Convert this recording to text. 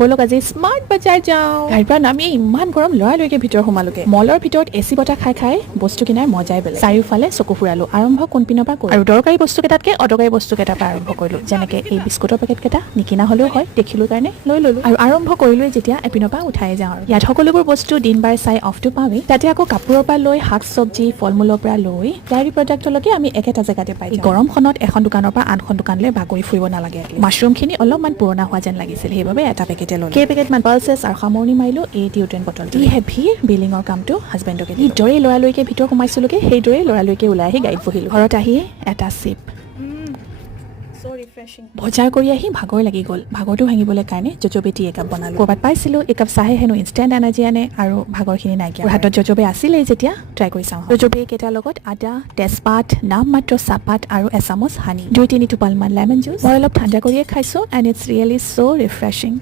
বলক আজি স্মাৰ্ট বজাৰ যাওঁ গাড়ীৰ পৰা নামি ইমান গৰম লৰালৈকে ভিতৰ সোমালোগে মলৰ ভিতৰত এচি বতাহ খাই খাই বস্তু কিনাৰ মজাই বেলেগ চাৰিওফালে চকু ফুৰালো আৰম্ভ কোনপিনৰ পৰা কৰোঁ আৰু দৰকাৰী বস্তু কেইটাতকে অদৰকাৰী বস্তু কেইটাৰ পৰা আৰম্ভ কৰিলো যেনেকে এই বিস্কুটৰ পেকেট কেইটা নিকিনা হলেও হয় দেখিলো কাৰণে লৈ ললো আৰু আৰম্ভ কৰিলোৱে যেতিয়া এপিনৰ পৰা উঠাই যাওঁ আৰু ইয়াত সকলোবোৰ বস্তু দিন বাৰ চাই অফটো পাওঁৱেই তাতে আকৌ কাপোৰৰ পৰা লৈ শাক চব্জি ফল মূলৰ পৰা লৈ ডায়েৰী প্ৰডাক্টলৈকে আমি একেটা জেগাতে পাই গৰমখনত এখন দোকানৰ পৰা আনখন দোকানলৈ বাগৰি ফুৰিব নালাগে মাছৰুমখিনি অলপমান পুৰণা হোৱা যেন লাগিছিল সেইবাবে এটা পেকেটে ল'লো কেইপেকেটমান পালচেছ আৰু সামৰণি মাৰিলো এই ডিঅ'ড্ৰেণ্ট বটল ই হেভি বিলিঙৰ কামটো হাজবেণ্ডকে ইদৰেই লৰালৈকে ভিতৰ সোমাইছিলোগে সেইদৰেই লৰালৈকে ওলাই আহি গাড়ীত বহিলো ঘৰত আহি এটা চিপ বজাৰ কৰি আহি ভাগৰ লাগি গ'ল ভাগৰটো ভাঙিবলৈ কাৰণে জজবেটি একাপ বনালো ক'ৰবাত পাইছিলো একাপ চাহে হেনো ইনষ্টেণ্ট এনাৰ্জি আনে আৰু ভাগৰখিনি নাইকিয়া হাতত জজবে আছিলেই যেতিয়া ট্ৰাই কৰি চাওঁ জজবে কেইটাৰ লগত আদা তেজপাত নাম মাত্ৰ চাহপাত আৰু এচামুচ হানি 2-3 টোপালমান লেমন জুচ মই অলপ ঠাণ্ডা কৰিয়ে খাইছো and it's really so' refreshing